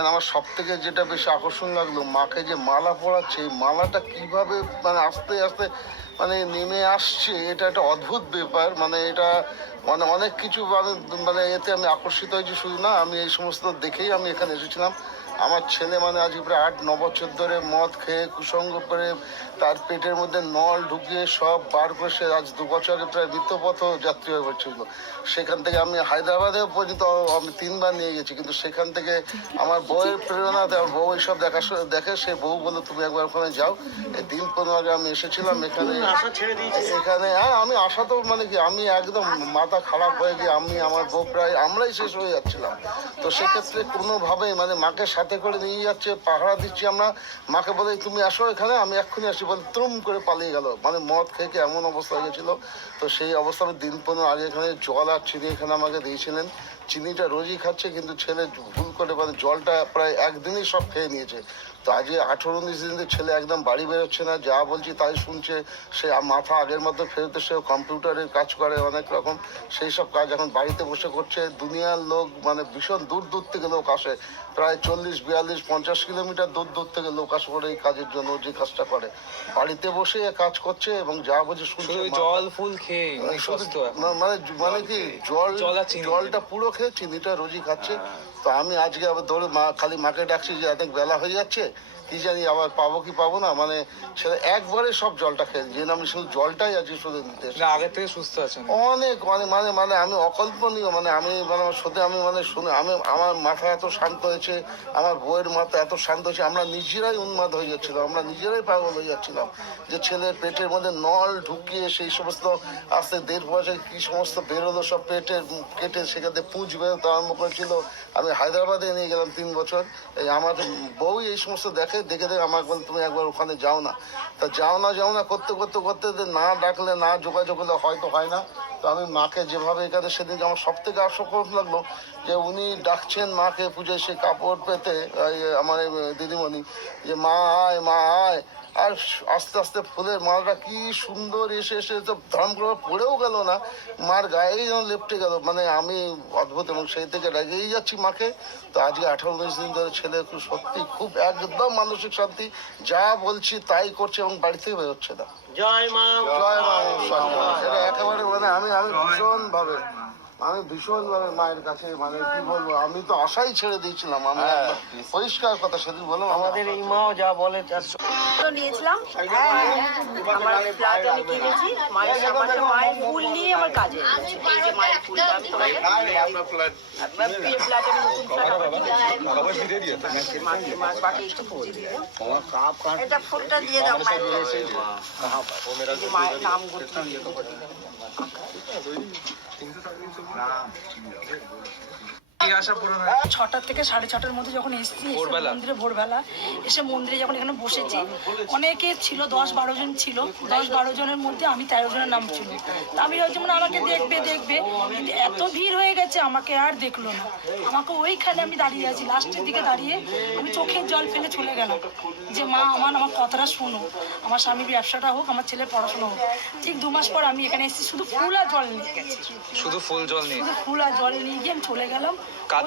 এখানে আমার সব থেকে যেটা বেশি আকর্ষণ লাগল, মাকে যে মালা পড়াচ্ছে এই মালাটা কীভাবে মানে আস্তে আস্তে মানে নেমে আসছে, এটা একটা অদ্ভুত ব্যাপার। মানে এটা মানে অনেক কিছু মানে মানে এতে আমি আকর্ষিত হয়েছি। শুধু না, আমি এই সমস্ত দেখেই আমি এখানে এসেছিলাম। আমার ছেলে মানে আজ প্রায় আট ন বছর ধরে মদ খেয়ে কুসঙ্গ করে তার পেটের মধ্যে নল ঢুকিয়ে সব বার করে সে আজ দু বছর আগে প্রায় বৃত্তপথ যাত্রী হয়ে পড়ছিল। সেখান থেকে আমি হায়দ্রাবাদেও পর্যন্ত আমি তিনবার নিয়ে গেছি কিন্তু সেখান থেকে আমার বউয়ের প্রেরণাতে আমার বউ এইসব দেখা দেখে সে বউ বলে তুমি একবার ওখানে যাও। এই দিন পনেরো আগে আমি এসেছিলাম এখানে এখানে হ্যাঁ আমি আশা তো মানে কি আমি একদম মাথা খারাপ হয়ে গিয়ে আমি আমার বউ প্রায় আমরাই শেষ হয়ে যাচ্ছিলাম। তো সেক্ষেত্রে কোনোভাবেই মানে মাকে সাথে করে নিয়ে যাচ্ছে, পাহারা দিচ্ছি আমরা। মাকে বলে, তুমি আসো এখানে, আমি এক্ষুনি আসি। বলে, ত্রুম করে পালিয়ে গেল। মানে মদ খেয়ে এমন অবস্থা হয়ে গেছিল তো সেই অবস্থা আমি দিন পনেরো আগে এখানে জল আর চিনি এখানে আমাকে দিয়েছিলেন। চিনিটা রোজই খাচ্ছে কিন্তু ছেলে ভুল করে মানে জলটা প্রায় একদিনই সব খেয়ে নিয়েছে। তো আজকে আঠেরো উনিশ দিন ছেলে একদম বাড়ি বেরোচ্ছে না যা বলছি তাই শুনছে সে মাথা আগের মতো ফেরত সে কম্পিউটারের কাজ করে অনেক রকম সেই সব কাজ এখন বাড়িতে বসে করছে। দুনিয়ার লোক মানে ভীষণ দূর দূর থেকে লোক আসে প্রায় চল্লিশ বিয়াল্লিশ পঞ্চাশ কিলোমিটার দূর দূর থেকে লোক আসে করে এই কাজের জন্য যে কাজটা করে। বাড়িতে বসে কাজ করছে এবং যা বলছে শুনছে জল ফুল খেয়ে মানে মানে কি জল। জলটা পুরো খেয়ে চিনিটা রোজই খাচ্ছে। তো আমি আজকে আবার ধরে মা, খালি মাকে ডাকছি যে, অনেক বেলা হয়ে যাচ্ছে। কি জানি আবার পাবো কি পাবো না মানে ছেলে একবারে সব জলটা খেয়ে যে আমি শুধু জলটাই আজকে শুধু নিতে। না আগের থেকে সুস্থ আছেন। অনেক মানে মানে মানে আমি অকল্পনীয় মানে আমি মানে আমার সাথে আমি মানে শুনে আমি আমার মাথা এত শান্ত হয়েছে আমার বইয়ের মাথা এত শান্ত হয়েছে আমরা নিজেরাই উন্মাদ হয়ে যাচ্ছিলাম আমরা নিজেরাই পাগল হয়ে যাচ্ছিলাম যে ছেলের পেটের মধ্যে নল ঢুকিয়ে সেই সমস্ত আস্তে দেড় বছর কি সমস্ত বেরোলো সব পেটের কেটে সেখানে পুঁজ বেরোতে আরম্ভ করেছিল। আমি হায়দ্রাবাদে নিয়ে গেলাম তিন বছর। এই আমার বউ এই সমস্ত দেখে দেখে দেখে আমাকে বলে তুমি একবার ওখানে যাও না। তা যাও না যাও না, করতে করতে করতে না ডাকলে, না যোগাযোগ হলে হয়তো হয় না। তো আমি মাকে যেভাবে এখানে সেদিন আমার সব থেকে আশ্চর্য লাগল যে উনি ডাকছেন মাকে পুজোয় সে কাপড় পেতে আমার দিদিমণি, যে মা আয় মা আয়। আর আস্তে আস্তে ফুলের মালটা কি সুন্দর এসে এসে তো ধরম করে পড়েও গেল না। মার গায়েই যেন লেপটে গেল। মানে আমি অদ্ভুত এবং সেই থেকে রেগেই যাচ্ছি মাকে। তো আজকে আঠারো উনিশ দিন ধরে ছেলে খুব সত্যি খুব একদম মানসিক শান্তি। যা বলছি তাই করছে এবং বাড়ি থেকে বেরোচ্ছে না। জয় মা। জয় মা। এটা একেবারে মানে আমি আমি ভীষণ ভাবে আমি ভীষণ ভাবে মায়ের কাছে মানে কি বলব আমি তো আশাই ছেড়ে দিয়েছিলাম আমি পরিষ্কার কথা সেদিন বললাম আমাদের এই মাও যা বলে নিয়েছিলাম আমার ফ্ল্যাট আমি কিনেছি মায়ের ফুল নিয়ে আমার কাজে এই যে মায়ের ফুলটা আমি তোমাকে আপনার বিয়ে ফ্ল্যাট আমি নতুন ফ্ল্যাট আমার কিনেছি মাকে মা পাকে একটু পুজো দিয়ে দাও। এটা ফুলটা দিয়ে দাও মায়ের নাম দিয়ে দেবো। সেই আশা পূরণ হয় ছটার থেকে সাড়ে ছটার মধ্যে যখন এসেছি এসে মন্দিরে ভোরবেলা এসে মন্দিরে যখন এখানে বসেছি অনেকে ছিল দশ বারো জন ছিল দশ বারো জনের মধ্যে আমি তেরো জনের নাম ছিল। তা আমি হচ্ছে মানে আমাকে দেখবে দেখবে কিন্তু এত ভিড় হয়ে গেছে আমাকে আর দেখল না। আমাকে ওইখানে আমি দাঁড়িয়ে আছি লাস্টের দিকে দাঁড়িয়ে আমি চোখের জল ফেলে চলে গেলাম। যে মা আমার আমার কথাটা শোনো আমার স্বামীর ব্যবসাটা হোক আমার ছেলের পড়াশোনা হোক। ঠিক দু মাস পর আমি এখানে এসেছি শুধু ফুল আর জল নিয়ে গেছি। শুধু ফুল জল নিয়ে। শুধু ফুল আর জল নিয়ে গিয়ে আমি চলে গেলাম। কাঁদ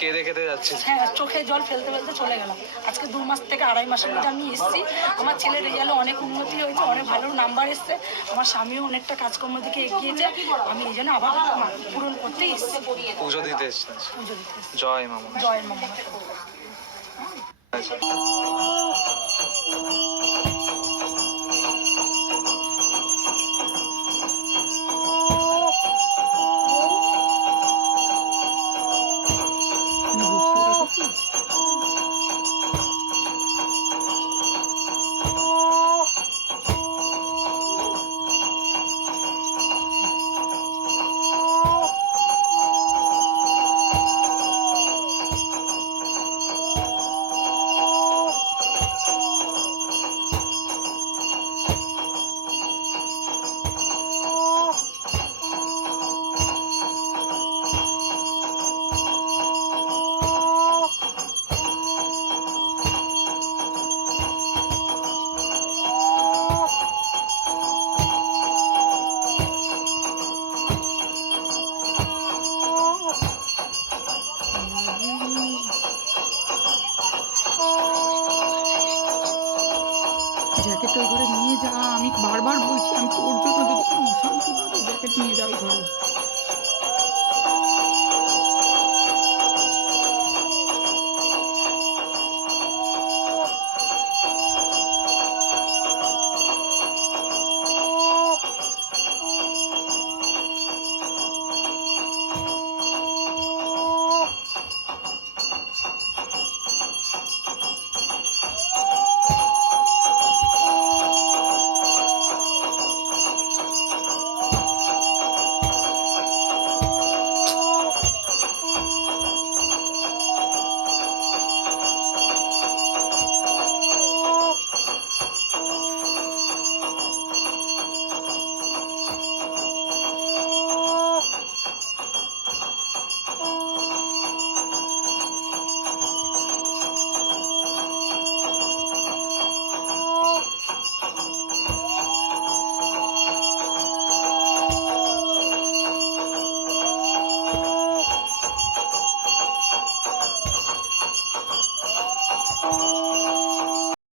কেঁদে কেঁদে যাচ্ছে। হ্যাঁ চোখে জল ফেলতে ফেলতে চলে গেলাম। আজকে দু মাস থেকে আড়াই মাসের মধ্যে আমি এসেছি। আমার ছেলের রেজাল্টে অনেক উন্নতি হয়েছে অনেক ভালো নাম্বার এসছে। আমার স্বামীও অনেকটা কাজকর্ম দিকে এগিয়েছে আমি এই জন্য আবার পূরণ করতে এসেছি। পুজো দিতে এসছেন পুজো দিতে জয় মামা জয়ের মামা জ্যাকেট ওই ঘরে নিয়ে যা, আমি বারবার বলছি, আমি তোর জন্য যদি অশান্তি জ্যাকেট নিয়ে যাই ঘরে।